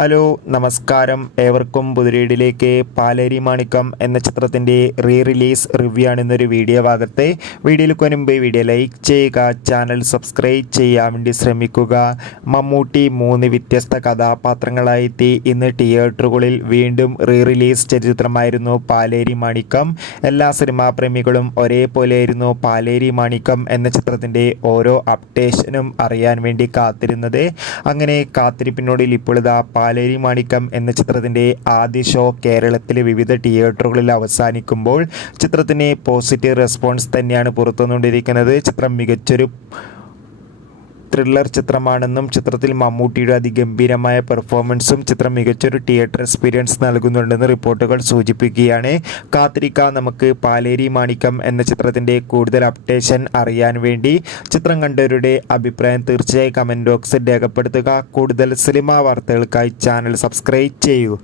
Hello നമസ്കാരം, ഏവർക്കും പുതുരീഡിലേക്ക്. പാലേരി മാണിക്കം എന്ന ചിത്രത്തിൻ്റെ റിലീസ് റിവ്യൂ ആണ് ഇന്നൊരു വീഡിയോ ഭാഗത്ത്. വീഡിയോയിലേക്ക് മുൻപ് വീഡിയോ ലൈക്ക് ചെയ്യുക, ചാനൽ സബ്സ്ക്രൈബ് ചെയ്യാൻ വേണ്ടി ശ്രമിക്കുക. മമ്മൂട്ടി 3 വ്യത്യസ്ത കഥാപാത്രങ്ങളായെത്തി ഇന്ന് തിയേറ്ററുകളിൽ വീണ്ടും റിലീസ് ചെയ്ത ചിത്രമായിരുന്നു പാലേരി മാണിക്കം. എല്ലാ സിനിമാ പ്രേമികളും ഒരേപോലെയായിരുന്നു പാലേരി മാണിക്കം എന്ന ചിത്രത്തിൻ്റെ ഓരോ അപ്ഡേഷനും അറിയാൻ വേണ്ടി കാത്തിരുന്നത്. അങ്ങനെ കാത്തിരിപ്പിനോടിൽ ഇപ്പോഴിതാ പാലേരി മാണിക്കം എന്ന ചിത്രത്തിൻ്റെ ആദ്യ ഷോ കേരളത്തിലെ വിവിധ തിയേറ്ററുകളിൽ അവസാനിക്കുമ്പോൾ ചിത്രത്തിന് പോസിറ്റീവ് റെസ്പോൺസ് തന്നെയാണ് പുറത്തുവന്നുകൊണ്ടിരിക്കുന്നത്. ചിത്രം മികച്ചൊരു ത്രില്ലർ ചിത്രമാണെന്നും ചിത്രത്തിൽ മമ്മൂട്ടിയുടെ അതിഗംഭീരമായ പെർഫോമൻസും ചിത്രം മികച്ചൊരു തിയേറ്റർ എക്സ്പീരിയൻസ് നൽകുന്നുണ്ടെന്ന് റിപ്പോർട്ടുകൾ സൂചിപ്പിക്കുകയാണ്. കാത്തിരിക്കാം നമുക്ക് പാലേരി മാണിക്കം എന്ന ചിത്രത്തിൻ്റെ കൂടുതൽ അപ്ഡേഷൻ അറിയാൻ വേണ്ടി. ചിത്രം കണ്ടവരുടെ അഭിപ്രായം തീർച്ചയായും കമൻറ്റ് ബോക്സിൽ രേഖപ്പെടുത്തുക. കൂടുതൽ സിനിമാ വാർത്തകൾക്കായി ചാനൽ സബ്സ്ക്രൈബ് ചെയ്യൂ.